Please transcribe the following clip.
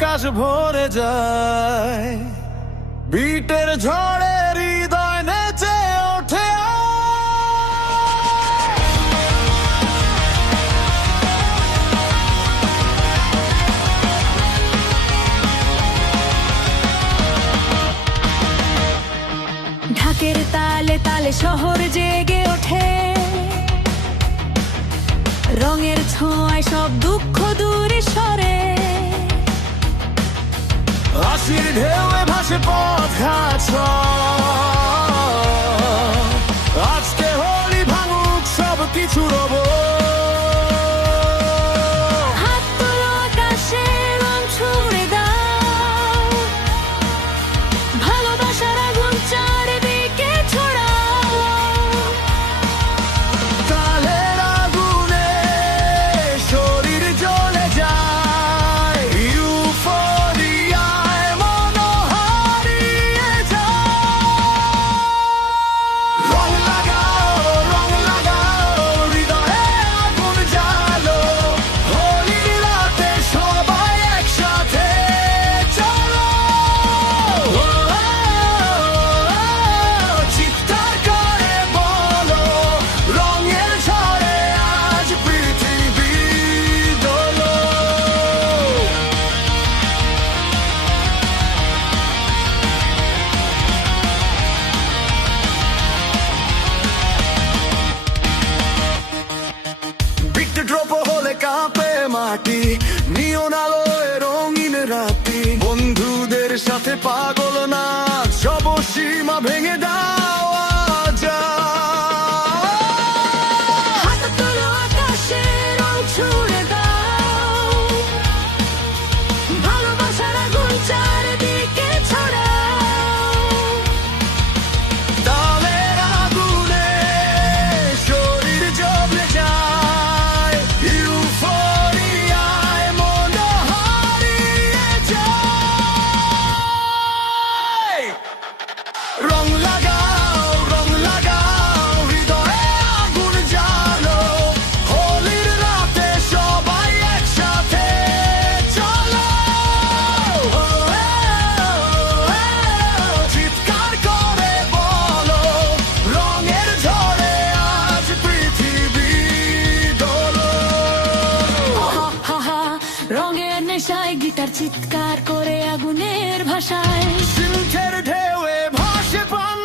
আকাশ ভরে যায়, বিটের ঝড়ে হৃদয় নেচে ওঠে। ঢাকের তালে তালে শহর জেগে ওঠে, রঙের ছোঁয়ায় সব দুঃখ দূরে সরে। হাসির ঢেউয়ে ভাসে পথ ঘাট, আজকে হোলি ভাঙুক সব কিছু রব। হাত তোলো আকাশে, রং ছুঁড়ে দাও, ভালোবাসার আগুন চারিদিকে ছড়াও। তালের আগুনে শরীর জ্বলে যায়, ইউফোরিয়ায় মন হারিয়ে যায়। রং লাগাও হৃদয়ে আগুন জ্বালো, হোলির রাতে সবাই একসাথে চলো। চিৎকার করে বলো, রঙের ঝড়ে আজ পৃথিবী দোলো। বিকট ড্রপ হলে কাঁপে মাটি, নিয়ন আলোয় রঙিন রাতি। বন্ধুদের সাথে পাগল নাচ, সব সীমা ভেঙে দেওয়া যায়। হাত তোলো আকাশে, রং ছুঁড়ে দাও, ভালোবাসার আগুন চারিদিকে ছড়াও। তালের আগুনে শরীর জ্বলে যায়, ইউফোরিয়ায় মন হারিয়ে যায়। রং লাগাও হৃদয়ে আগুন জ্বালো, হোলির রাতে সবাই একসাথে চলো। চিৎকার করে বলো, রঙের ঝড়ে আজ পৃথিবী দোলো। হা হা, রঙের নেশায় গিটার চিৎকার করে আগুনের ভাষায়। সিন্ধের ঢেউয়ে ভাসে প্রাণ